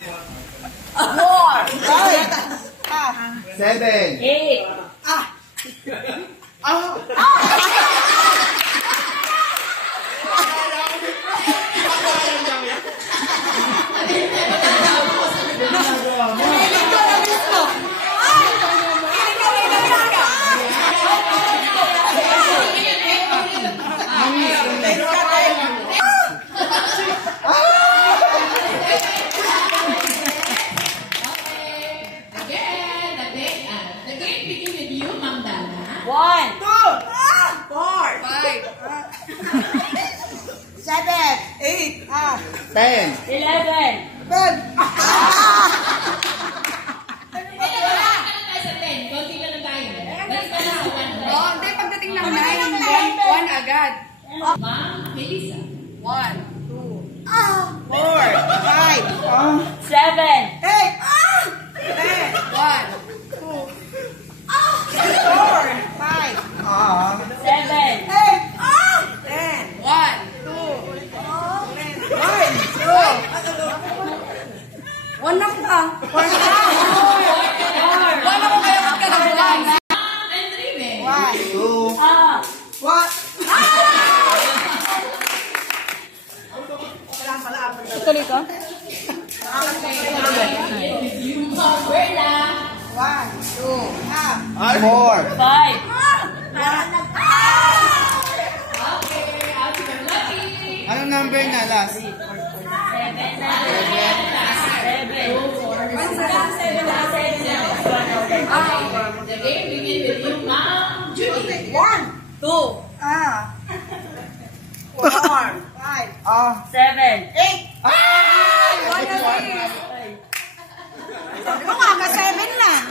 4, 7, 8, One, 2, 4, 5, 7, 8, 10, 11, 12. Hindi, pagdating ng 9, 1 agad. Ma'am Melissa. 1, 2, 4, 5, 7. 8, 10, 1, 2, 4, 5, 7. 8, 10, 1, 2, 1 na ka. 1 na ko kaya magkalabuan. And 3 men. 1, 2, what? Tuloy ko? Yung Berla. 1, 2, 4, 5. Okay, Ate Lucky. Anong number na last? 7. 7. The game begins with you, Ma'am Judy. 1, 2, 4, 5, 7. 8. Sabi ko nga, ka-7 lang.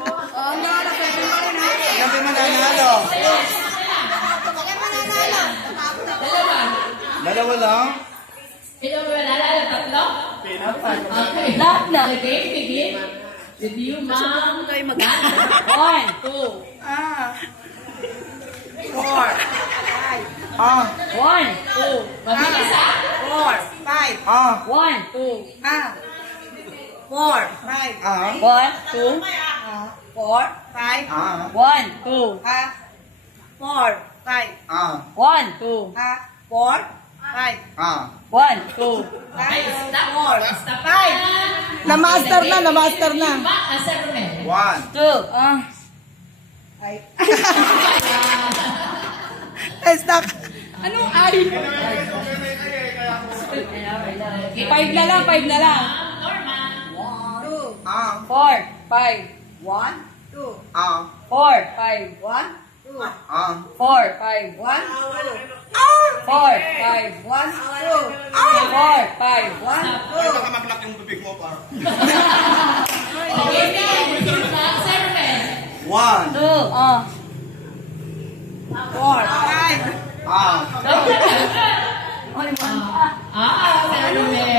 Oo nga, na-7 pa rin ha. Sabi mananalo. Bakit mananalo? Dalawa. Dalawa lang? Ito ba nalala? Tatlo? Okay. Lahat na. The game begins with you, Ma'am. 1, 2. 4, 5, 1. 2. Mabilis ha? 4, 5, 1. 2, 4, 5, 1. 2. 4, 5, 1. 2. 4, 5, 1. 2. 4, 5, 1. 2. 4, Stop. 5. Na-master na, na-master na. Asa Romel. 1. 2. Stuck. Anong ay? 5 na lang, 5 na lang. Norma. 2, 4. 5. 1, 2, 4. 5. 1, 2, 4. 5. 1, 4. 5. 1, 2, 4. 5. 1, 2. Maglak yung bibig mo pa. Okay, Asa Romel. 1. 2. 4, 5. Asa Romel.